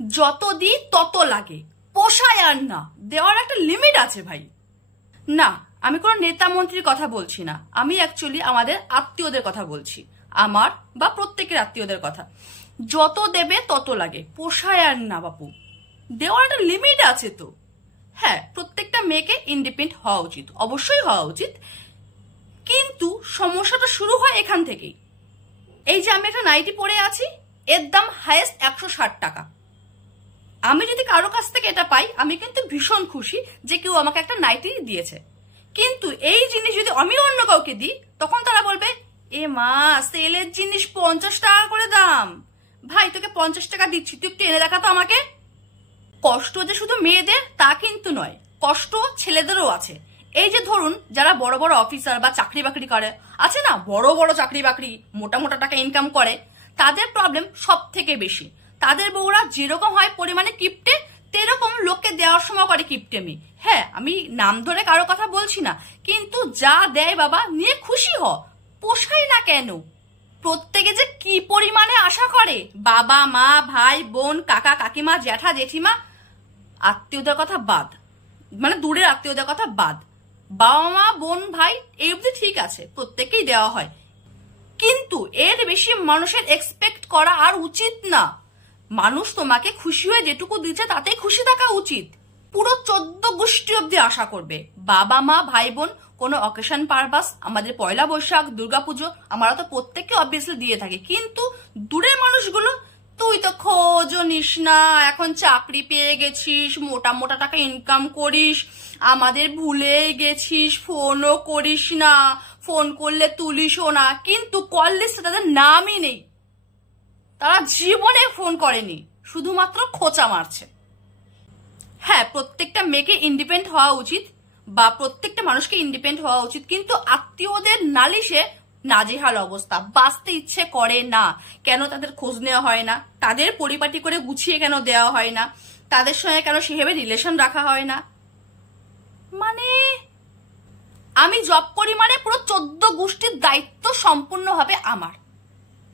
যত দিই তত লাগে, পোষায় আর না, দেওয়ার একটা লিমিট আছে ভাই। না, আমি কোনো নেতা মন্ত্রীর কথা বলছি না, আমি অ্যাকচুয়ালি আমাদের আত্মীয়দের কথা বলছি, আমার বা প্রত্যেকের আত্মীয়দের কথা। যত দেবে তত লাগে, পোষায় আর না বাপু, দেওয়ার একটা লিমিট আছে তো। হ্যাঁ, প্রত্যেকটা মেয়েকে ইন্ডিপেন্ডেন্ট হওয়া উচিত, অবশ্যই হওয়া উচিত, কিন্তু সমস্যাটা শুরু হয় এখান থেকেই। এই যে আমি একটা নাইটি পরে আছি, এর দাম হাইয়েস্ট 160 টাকা। আমি যদি কারো কাছ থেকে এটা পাই, আমি কিন্তু ভীষণ খুশি যে কেউ আমাকে একটা নাইটি দিয়েছে। কিন্তু এই জিনিস যদি আমি অন্য কাউকে দিই, তখন তারা বলবে, এ মা, সেলের জিনিস 50 টাকা করে দাম। ভাই, তোকে 50 টাকা দিচ্ছি, তুই একটু এনে দেখা তো আমাকে। কষ্ট যে শুধু মেয়েদের তা কিন্তু নয়, কষ্ট ছেলেদেরও আছে। এই যে ধরুন, যারা বড় বড় অফিসার বা চাকরি বাকরি করে, আছে না, বড় বড় চাকরি বাকরি, মোটা মোটা টাকা ইনকাম করে, তাদের প্রবলেম সব থেকে বেশি। তাদের বউরা যেরকম হয় পরিমাণে কিপটে, তেরকম লোককে দেওয়ার সময় করে কিপটেমি। হ্যাঁ, আমি নাম ধরে কারো কথা বলছি না, কিন্তু যা দেয় বাবা নিয়ে খুশি হ, পোষায় না কেন? প্রত্যেকে যে কি পরিমাণে আশা করে, বাবা মা, ভাই বোন, কাকা কাকিমা, জ্যাঠা জেঠিমা, আত্মীয়দের কথা বাদ, মানে দূরের আত্মীয়দের কথা বাদ, বাবা মা বোন ভাই এই অবধি ঠিক আছে, প্রত্যেকেই দেওয়া হয়, কিন্তু এর বেশি মানুষের এক্সপেক্ট করা আর উচিত না। মানুষ তোমাকে খুশি হয়ে যেটুকু দিচ্ছে তাতেই খুশি থাকা উচিত। পুরো 14 গোষ্ঠী অব্দি আশা করবে, বাবা মা ভাই বোন, কোনো অকেশন পারপাস, আমাদের পয়লা বৈশাখ, দুর্গাপুজো, আমরা তো প্রত্যেককে অবভিয়াসলি দিয়ে থাকি, কিন্তু দূরের মানুষগুলো, তুই তো খোঁজও নিস না, এখন চাকরি পেয়ে গেছিস, মোটা মোটা টাকা ইনকাম করিস, আমাদের ভুলে গেছিস, ফোনও করিস না, ফোন করলে তুলিসও না, কিন্তু কল লিস্টে তাদের নামই নেই, তারা জীবনে ফোন করেনি, শুধুমাত্র খোঁচা মারছে। হ্যাঁ, প্রত্যেকটা মেয়েকে ইন্ডিপেন্ডেন্ট হওয়া উচিত, বা প্রত্যেকটা মানুষকে ইন্ডিপেন্ডেন্ট হওয়া উচিত, কিন্তু আত্মীয়দের নালিশে নাজেহাল অবস্থা, বাঁচতে ইচ্ছে করে না। কেন তাদের খোঁজ নেওয়া হয় না, তাদের পরিপাটি করে গুছিয়ে কেন দেওয়া হয় না, তাদের সঙ্গে কেন সেভাবে রিলেশন রাখা হয় না। মানে আমি জব করি মানে পুরো 14 গোষ্ঠীর দায়িত্ব সম্পূর্ণভাবে আমার।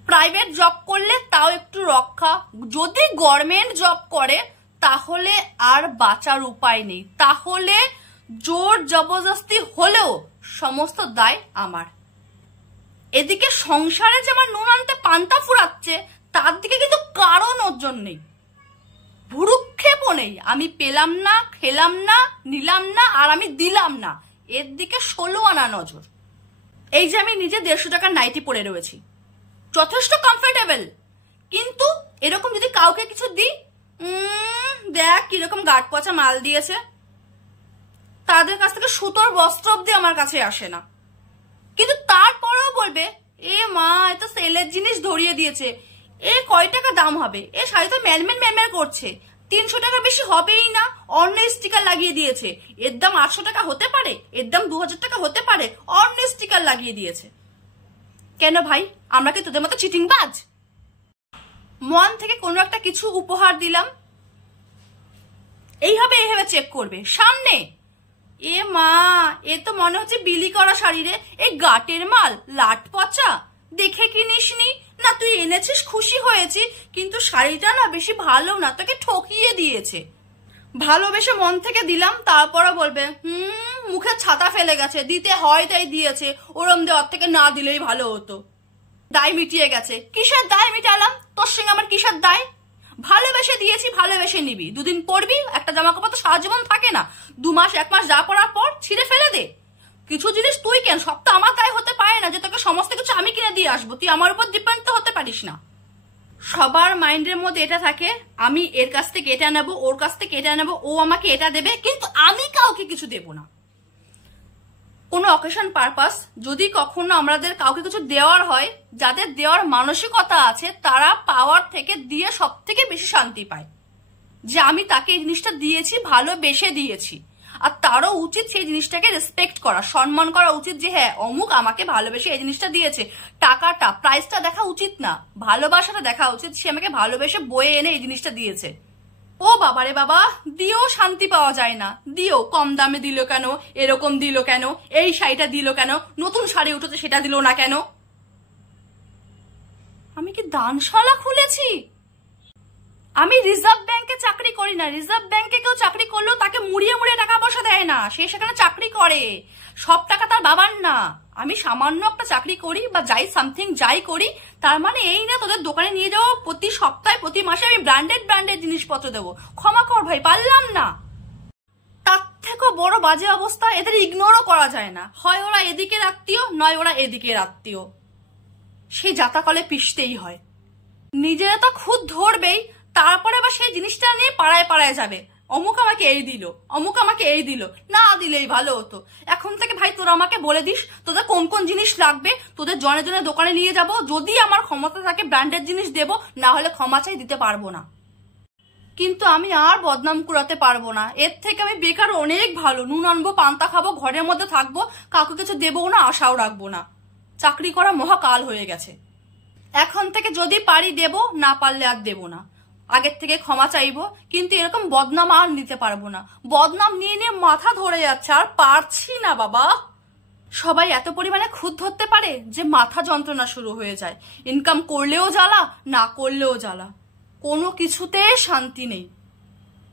প্রাইভেট জব করলে তাও একটু রক্ষা, যদি গভর্নমেন্ট জব করে তাহলে আর বাঁচার উপায় নেই, তাহলে জোর জবরদস্তি হলেও সমস্ত দায় আমার। এদিকে সংসারে যে আমার নুন আনতে পান্তা ফুরাচ্ছে, তার দিকে কিন্তু কারো নজর নেই, ভুরুক্ষেপও নেই। আমি পেলাম না, খেলাম না, নিলাম না, আর আমি দিলাম না, এর দিকে 16 আনা নজর। এই যে আমি নিজে 150 টাকার নাইটি পরে রয়েছি, যথেষ্ট কমফোর্টেবল, কিন্তু এরকম যদি কাউকে কিছু দিই, দেখ কিরকম গাঢ় পচা মাল দিয়েছে, তাদের কাছ থেকে সুতোর বস্ত্র অব্দি আমার কাছে আসে না, কিন্তু তারপরেও বলবে, এ মা, এ তো সেলের জিনিস ধরিয়ে দিয়েছে, এ কয় টাকা দাম হবে, এ শাড়ি তো ম্যালমেল ম্যামেল করছে, 300 টাকা বেশি হবেই না, অন্য স্টিকার লাগিয়ে দিয়েছে, এর দাম 800 টাকা হতে পারে, এর দাম 2000 টাকা হতে পারে, অন্য স্টিকার লাগিয়ে দিয়েছে। কেন ভাই, আমরা কি তোদের মতো চিটিংবাজ? মন থেকে কোনো একটা কিছু উপহার দিলাম, এইভাবে চেক করবে সামনে, এ মা, এ তো মনে হচ্ছে বিলি করা শাড়ি রে, এই গাটের মাল, লাট পচা, দেখে কিনিসনি না, তুই এনেছিস খুশি হয়েছি, কিন্তু শাড়িটা না বেশি ভালো না, তোকে ঠকিয়ে দিয়েছে। ভালোবেসে মন থেকে দিলাম, তারপরে বলবে মুখে ছাতা ফেলে গেছে, দিতে হয় তাই দিয়েছে, ওরম দেওয়ার থেকে না দিলেই ভালো হতো, দায় মিটিয়ে গেছে। কিসের দায় মিটালাম? তোর সঙ্গে আমার কিসের দায়? ভালোবেসে দিয়েছি, ভালোবেসে নিবি, দুদিন পরবি, একটা জামা কাপড় তো সারা জীবন থাকে না, 2 মাস 1 মাস যা পরার পর ছিঁড়ে ফেলে দে। কিছু জিনিস তুই কেন, সব তো আমার দায় হতে পারে না যে তোকে সমস্ত কিছু আমি কিনে দিয়ে আসবো, তুই আমার উপর ডিপেন্ড তো হতে পারিস না। সবার মাইন্ডের মধ্যে এটা থাকে, আমি এর কাছ থেকে এটা নেবো, ওর কাছ থেকে এটা নেবো, ও আমাকে এটা দেবে, কিন্তু আমি কাউকে কিছু দেবো না। কোনো অকেশন পারপাস যদি কখনো আমাদের কাউকে কিছু দেওয়ার হয়, যাদের দেওয়ার মানসিকতা আছে, তারা পাওয়ার থেকে দিয়ে সব থেকে বেশি শান্তি পায়, যে আমি তাকে এই জিনিসটা দিয়েছি, ভালোবেসে দিয়েছি, আর তারও উচিত সেই জিনিসটাকে রেসপেক্ট করা, সম্মান করা উচিত, যে হ্যাঁ অমুক আমাকে ভালোবেসে এই জিনিসটা দিয়েছে। টাকাটা, প্রাইসটা দেখা উচিত না, ভালোবাসাটা দেখা উচিত, সে আমাকে ভালোবেসে বয়ে এনে এই জিনিসটা দিয়েছে। ও বাবারে বাবা, দিয়েও শান্তি পাওয়া যায় না, দিয়েও কম দামে দিল কেন, এরকম দিল কেন, এই শাড়িটা দিল কেন, নতুন শাড়ি উঠেছে সেটা দিল না কেন। আমি কি দানশালা খুলেছি? আমি রিজার্ভ ব্যাংকে চাকরি করি না। রিজার্ভ ব্যাংকে কেউ চাকরি করলেও তাকে মুড়িয়ে মুড়িয়ে টাকা পয়সা দেয় না, সে সেখানে চাকরি করে, সব টাকা তার বাবার না। আমি সামান্য একটা চাকরি করি বা যাই সামথিং যাই করি, তার মানে এই না তোদের দোকানে নিয়ে যাবো প্রতি সপ্তাহে প্রতি মাসে আমি ব্র্যান্ডেড জিনিসপত্র দেবো। ক্ষমা কর ভাই, পারলাম না। তার থেকেও বড় বাজে অবস্থা, এদের ইগনোরও করা যায় না। হয় ওরা এদিকের আত্মীয়, নয় ওরা এদিকের আত্মীয়, সেই জাতাকলে পিষতেই হয়। নিজেরা তো খুদ ধরবেই, তারপরে আবার সেই জিনিসটা নিয়ে পাড়ায় পাড়ায় যাবে, অমুক আমাকে এই দিল, অমুক আমাকে এই দিল। না দিলেই ভালো হতো। এখন থেকে ভাই তোরা আমাকে বলে দিস তোদের কোন কোন জিনিস লাগবে, তোদের জনে জনে দোকানে নিয়ে যাব, যদি আমার ক্ষমতা থাকে ব্র্যান্ডেড জিনিস দেবো, না হলে ক্ষমা চাই, দিতে পারবো না। কিন্তু আমি আর বদনাম কুড়াতে পারবো না। এর থেকে আমি বেকার অনেক ভালো, নুন আনবো, পান্তা খাবো, ঘরের মধ্যে থাকবো, কাউকে কিছু দেবো না, আশাও রাখবো না। চাকরি করা মহাকাল হয়ে গেছে। এখন থেকে যদি পারি দেব, না পারলে আর দেব না। আগের থেকে ক্ষমা চাইবো, কিন্তু এরকম বদনাম আর নিতে পারবো না। বদনাম নিয়ে নিয়ে মাথা ধরে যাচ্ছে, আর পারছি না বাবা। সবাই এত পরিমাণে খুঁত ধরতে পারে যে মাথা যন্ত্রণা শুরু হয়ে যায়। ইনকাম করলেও জ্বালা, না করলেও জ্বালা, কোনো কিছুতে শান্তি নেই।